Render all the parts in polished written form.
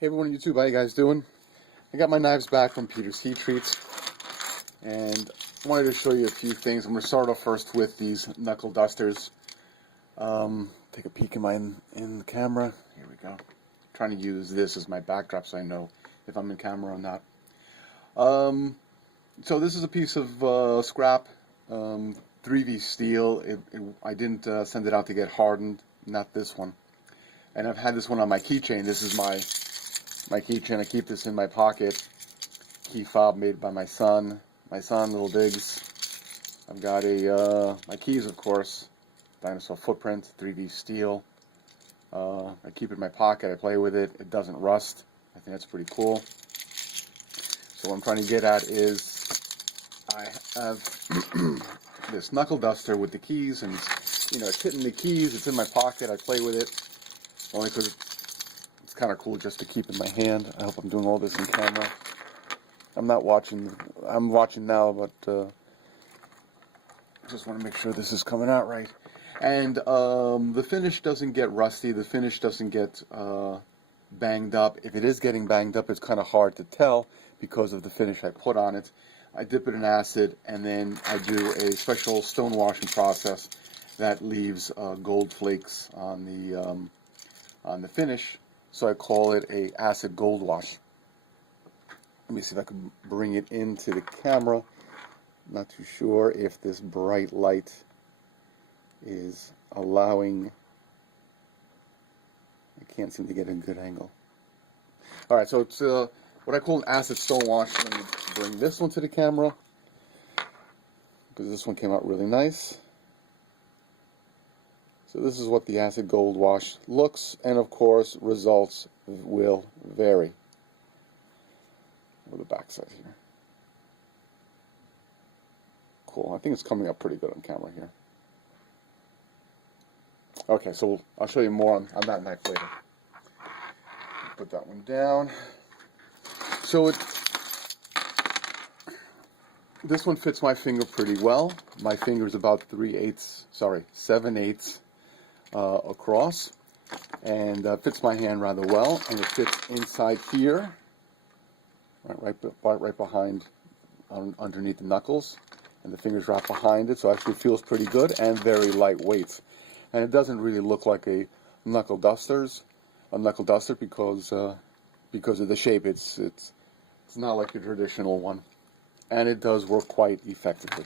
Hey everyone on YouTube, how you guys doing? I got my knives back from Peter's Heat Treats, and I wanted to show you a few things. I'm going to start off first with these knuckle dusters. Take a peek in the camera. Here we go. I'm trying to use this as my backdrop so I know if I'm in camera or not. So this is a piece of scrap, 3V steel. I didn't send it out to get hardened, not this one. And I've had this one on my keychain. This is my keychain. I keep this in my pocket. Key fob made by my son, little Diggs. I've got my keys, of course, dinosaur footprint, 3D steel. I keep it in my pocket. I play with it. It doesn't rust. I think that's pretty cool. So what I'm trying to get at is I have this knuckle duster with the keys, and it's hitting the keys. It's in my pocket. I play with it only because it's kind of cool just to keep in my hand. I hope I'm doing all this in camera. I'm not watching. I'm watching now, but just want to make sure this is coming out right. And the finish doesn't get rusty. The finish doesn't get banged up. If it is getting banged up, it's kind of hard to tell because of the finish I put on it. I dip it in acid, and then I do a special stone washing process that leaves gold flakes on the finish. So I call it a acid gold wash. Let me see if I can bring it into the camera. Not too sure if this bright light is allowing. I can't seem to get a good angle. Alright, so it's what I call an acid stone wash. Let me bring this one to the camera, because this one came out really nice. So this is what the acid gold wash looks, and of course results will vary. Over the back side here. Cool, I think it's coming up pretty good on camera here. Okay, so I'll show you more on that knife later. Put that one down. So this one fits my finger pretty well. My finger is about 7/8 across, and fits my hand rather well, and it fits inside here, right behind, underneath the knuckles, and the fingers wrap behind it, so actually it feels pretty good and very lightweight. And it doesn't really look like a knuckle duster because of the shape. It's not like your traditional one, and it does work quite effectively.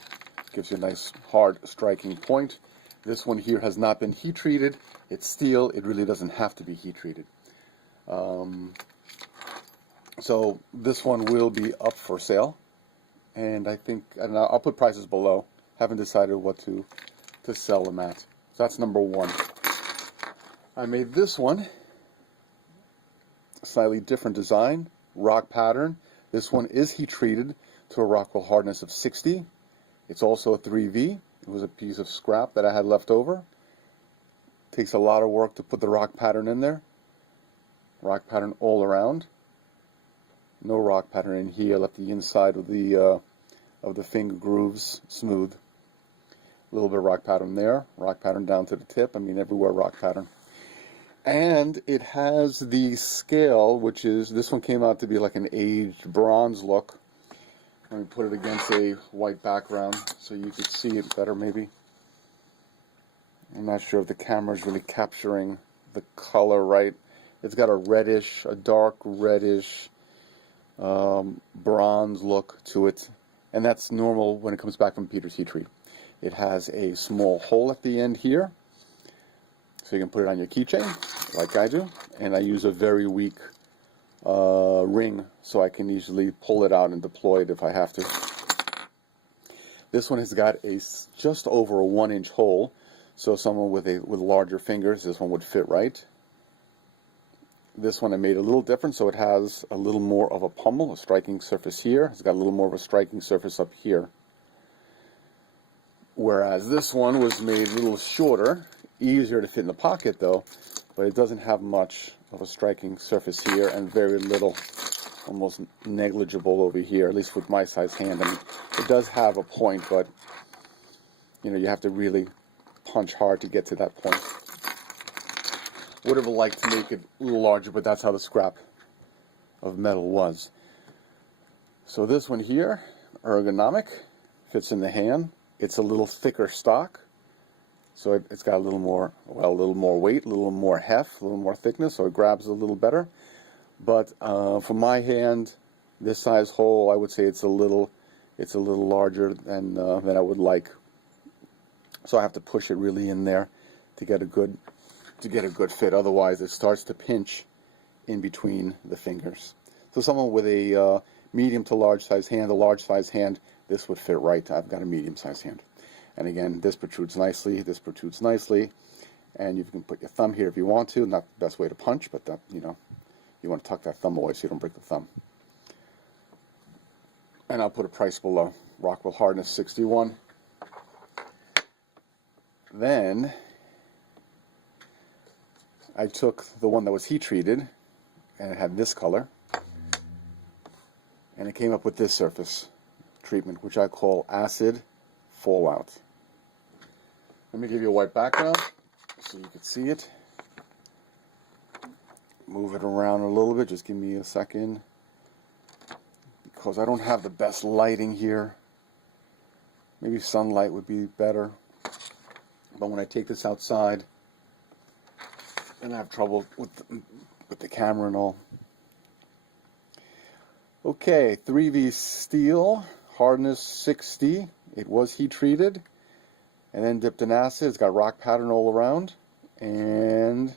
Gives you a nice hard striking point. This one here has not been heat treated. It's steel. It really doesn't have to be heat treated. So this one will be up for sale, and I don't know, I'll put prices below. Haven't decided what to sell them at. So that's number one. I made this one, slightly different design, rock pattern. This one is heat treated to a Rockwell hardness of 60. It's also a 3V. It was a piece of scrap that I had left over. Takes a lot of work to put the rock pattern in there. Rock pattern all around. No rock pattern in here. Left the inside of the finger grooves smooth. A little bit of rock pattern there. Rock pattern down to the tip. I mean, everywhere rock pattern. And it has the scale, which is, this one came out to be like an aged bronze look. Let me put it against a white background so you could see it better maybe. I'm not sure if the camera is really capturing the color right. It's got a dark reddish bronze look to it. And that's normal when it comes back from Peter's Heat Treat. It has a small hole at the end here, so you can put it on your keychain, like I do. And I use a very weak ring, so I can easily pull it out and deploy it if I have to. This one has got just over a 1-inch hole, so someone with larger fingers, this one would fit right. This one I made a little different, so it has a little more of a pummel, a striking surface here. It's got a little more of a striking surface up here. Whereas this one was made a little shorter, easier to fit in the pocket though, but it doesn't have much of a striking surface here, and very little, almost negligible over here, at least with my size hand. I mean, it does have a point, but you have to really punch hard to get to that point. Would have liked to make it a little larger, but that's how the scrap of metal was. So this one here, ergonomic, fits in the hand. It's a little thicker stock, so it's got a little more, well, a little more weight, a little more heft, a little more thickness, so it grabs a little better. But for my hand, this size hole, I would say it's a little larger than I would like. So I have to push it really in there to get a good fit. Otherwise, it starts to pinch in between the fingers. So someone with a medium to large size hand, a large size hand, this would fit right. I've got a medium size hand. And again, this protrudes nicely, this protrudes nicely, and you can put your thumb here if you want to. Not the best way to punch, but that, you know, you want to tuck that thumb away so you don't break the thumb. And I'll put a price below. Rockwell hardness 61. Then I took the one that was heat treated, and it had this color, and it came up with this surface treatment, which I call acid fallout. Let me give you a white background so you can see it. Move it around a little bit, just give me a second, because I don't have the best lighting here. Maybe sunlight would be better. But when I take this outside, and I have trouble with the camera and all. Okay, 3V steel, hardness 60. It was heat treated and then dipped in acid. It's got rock pattern all around, and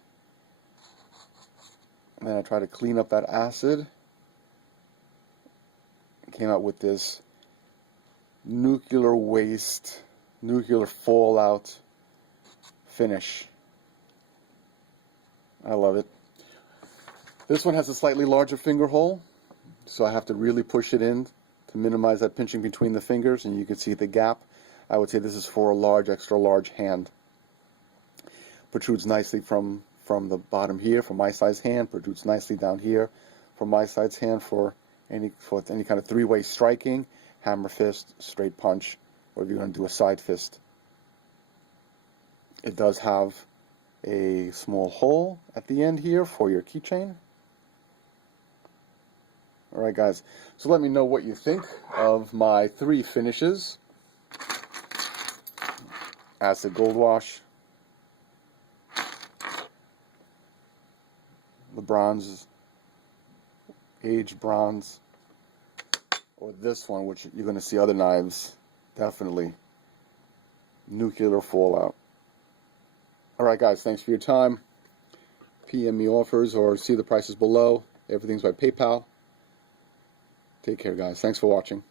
then I try to clean up that acid. Came out with this nuclear waste, nuclear fallout finish. I love it. This one has a slightly larger finger hole, so I have to really push it in to minimize that pinching between the fingers, and you can see the gap. I would say this is for a large, extra large hand. Protrudes nicely from the bottom here for my size hand, protrudes nicely down here for my size hand for any kind of three-way striking, hammer fist, straight punch, or if you're going to do a side fist. It does have a small hole at the end here for your keychain. Alright guys, so let me know what you think of my 3 finishes. Acid gold wash, the bronze, aged bronze, or this one, which you're going to see other knives, definitely nuclear fallout. Alright guys, thanks for your time. PM me offers or see the prices below. Everything's by PayPal. Take care guys. Thanks for watching.